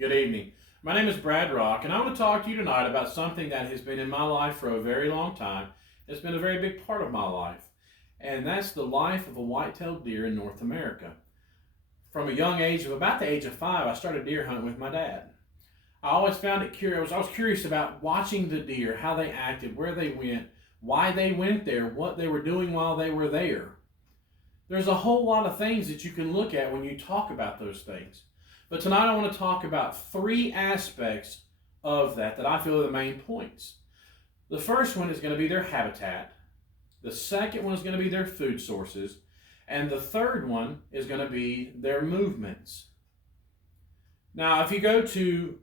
Good evening. My name is Brad Rock, and I want to talk to you tonight about something that has been in my life for a very long time. It's been a very big part of my life, and that's the life of a white-tailed deer in North America. From a young age of about the age of 5, I started deer hunting with my dad. I always found it curious. I was curious about watching the deer, how they acted, where they went, why they went there, what they were doing while they were there. There's a whole lot of things that you can look at when you talk about those things. But tonight I want to talk about 3 aspects of that I feel are the main points. The first one is going to be their habitat. The second one is going to be their food sources. And the third one is going to be their movements. Now, if you go to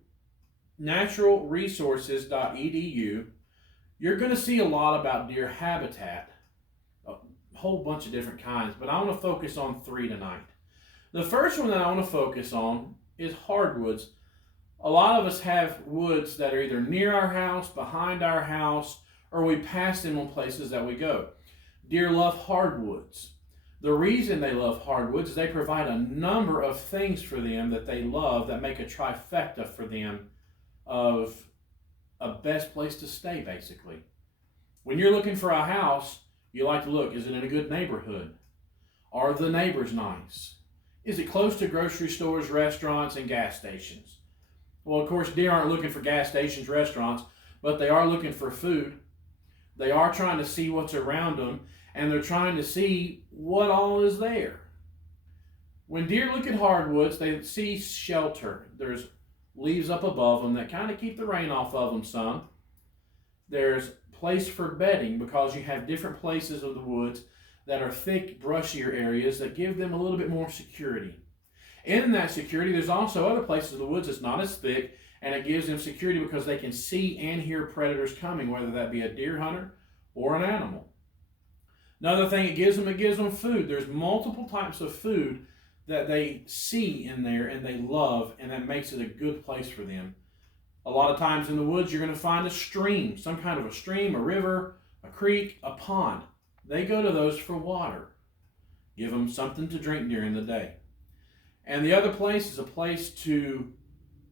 naturalresources.edu, you're going to see a lot about deer habitat, a whole bunch of different kinds, but I want to focus on 3 tonight. The first one that I want to focus on is hardwoods. A lot of us have woods that are either near our house, behind our house, or we pass them on places that we go. Deer love hardwoods. The reason they love hardwoods is they provide a number of things for them that they love that make a trifecta for them of a best place to stay, basically. When you're looking for a house, you like to look, is it in a good neighborhood? Are the neighbors nice? Is it close to grocery stores, restaurants, and gas stations? Well, of course, deer aren't looking for gas stations, restaurants, but they are looking for food. They are trying to see what's around them, and they're trying to see what all is there. When deer look at hardwoods, they see shelter. There's leaves up above them that kind of keep the rain off of them some. There's place for bedding because you have different places of the woods that are thick, brushier areas that give them a little bit more security. In that security, there's also other places of the woods that's not as thick, and it gives them security because they can see and hear predators coming, whether that be a deer hunter or an animal. Another thing it gives them food. There's multiple types of food that they see in there and they love, and that makes it a good place for them. A lot of times in the woods, you're going to find a stream, some kind of a stream, a river, a creek, a pond. They go to those for water. Give them something to drink during the day. And the other place is a place to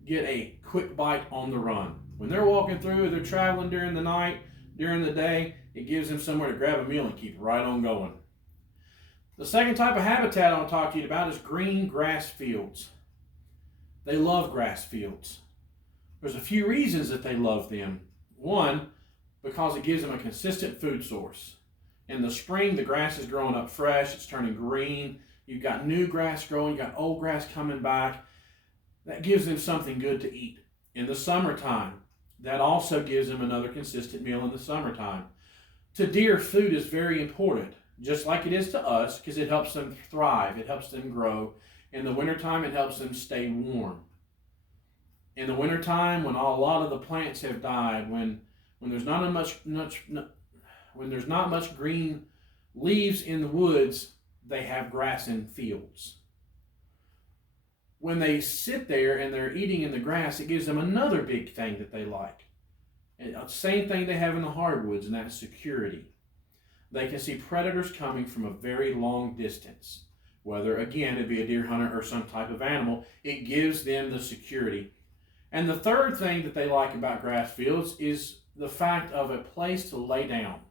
get a quick bite on the run. When they're walking through, they're traveling during the night, during the day, it gives them somewhere to grab a meal and keep right on going. The second type of habitat I want to talk to you about is green grass fields. They love grass fields. There's a few reasons that they love them. One, because it gives them a consistent food source. In the spring, the grass is growing up fresh. It's turning green. You've got new grass growing. You've got old grass coming back. That gives them something good to eat. In the summertime, that also gives them another consistent meal in the summertime. To deer, food is very important, just like it is to us, because it helps them thrive. It helps them grow. In the wintertime, it helps them stay warm. In the wintertime, when a lot of the plants have died, when there's not much green leaves in the woods, they have grass in fields. When they sit there and they're eating in the grass, it gives them another big thing that they like. And the same thing they have in the hardwoods, and that's security. They can see predators coming from a very long distance. Whether, again, it be a deer hunter or some type of animal, it gives them the security. And the third thing that they like about grass fields is the fact of a place to lay down.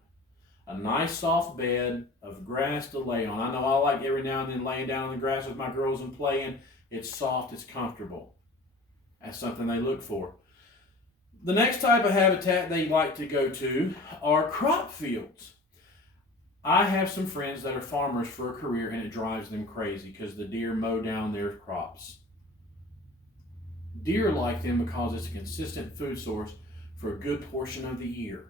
A nice soft bed of grass to lay on. I know I like every now and then laying down on the grass with my girls and playing. It's soft, it's comfortable. That's something they look for. The next type of habitat they like to go to are crop fields. I have some friends that are farmers for a career, and it drives them crazy because the deer mow down their crops. Deer like them because it's a consistent food source for a good portion of the year.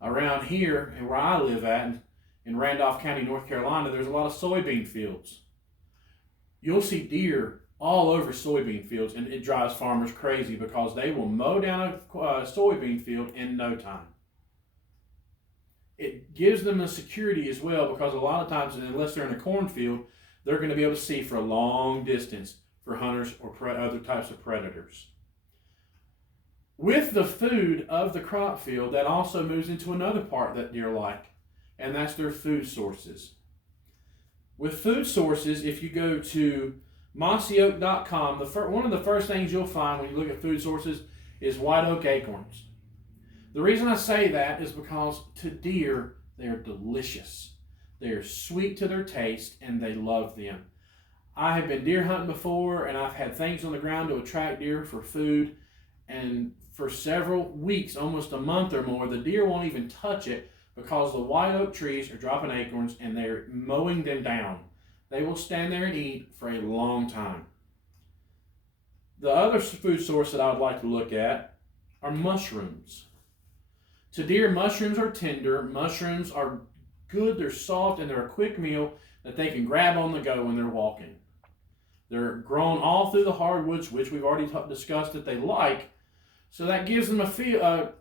Around here, and where I live at, in Randolph County, North Carolina, there's a lot of soybean fields. You'll see deer all over soybean fields, and it drives farmers crazy because they will mow down a soybean field in no time. It gives them a security as well because a lot of times, unless they're in a cornfield, they're going to be able to see for a long distance for hunters or other types of predators. With the food of the crop field, that also moves into another part that deer like, and that's their food sources. With food sources, if you go to mosseyoak.com, one of the first things you'll find when you look at food sources is white oak acorns. The reason I say that is because to deer, they are delicious. They are sweet to their taste, and they love them. I have been deer hunting before, and I've had things on the ground to attract deer for food, and for several weeks, almost a month or more, the deer won't even touch it because the white oak trees are dropping acorns and they're mowing them down. They will stand there and eat for a long time. The other food source that I would like to look at are mushrooms. To deer, mushrooms are tender. Mushrooms are good, they're soft, and they're a quick meal that they can grab on the go when they're walking. They're grown all through the hardwoods, which we've already discussed that they like. So that gives them a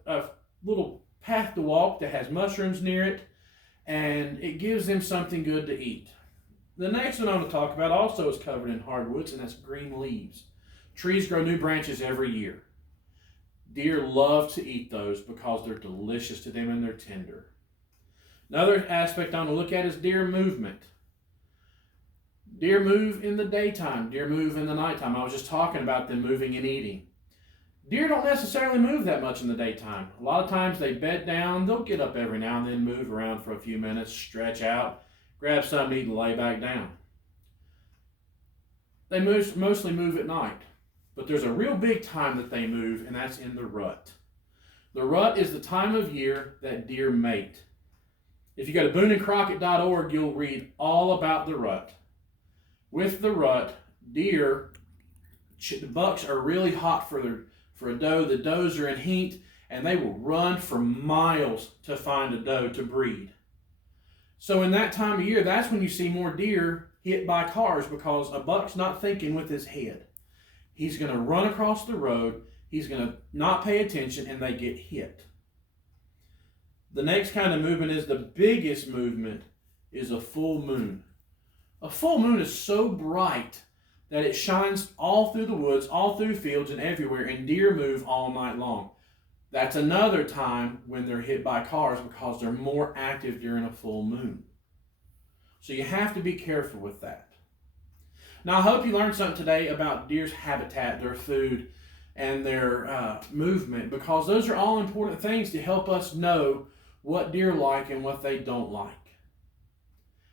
little path to walk that has mushrooms near it, and it gives them something good to eat. The next one I'm going to talk about also is covered in hardwoods, and that's green leaves. Trees grow new branches every year. Deer love to eat those because they're delicious to them and they're tender. Another aspect I'm going to look at is deer movement. Deer move in the daytime. Deer move in the nighttime. I was just talking about them moving and eating. Deer don't necessarily move that much in the daytime. A lot of times they bed down. They'll get up every now and then, move around for a few minutes, stretch out, grab something to eat, and lay back down. They mostly move at night. But there's a real big time that they move, and that's in the rut. The rut is the time of year that deer mate. If you go to booneandcrockett.org, you'll read all about the rut. With the rut, deer, the bucks are really hot for a doe. The does are in heat, and they will run for miles to find a doe to breed. So in that time of year, that's when you see more deer hit by cars because a buck's not thinking with his head. He's going to run across the road, he's going to not pay attention, and they get hit. The next kind of movement is the biggest movement is a full moon. A full moon is so bright that it shines all through the woods, all through fields and everywhere, and deer move all night long. That's another time when they're hit by cars because they're more active during a full moon. So you have to be careful with that. Now I hope you learned something today about deer's habitat, their food, and their movement, because those are all important things to help us know what deer like and what they don't like.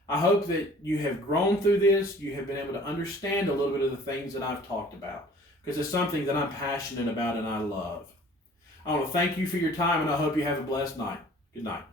I hope that you have grown through this, you have been able to understand a little bit of the things that I've talked about, because it's something that I'm passionate about and I love. I want to thank you for your time, and I hope you have a blessed night. Good night.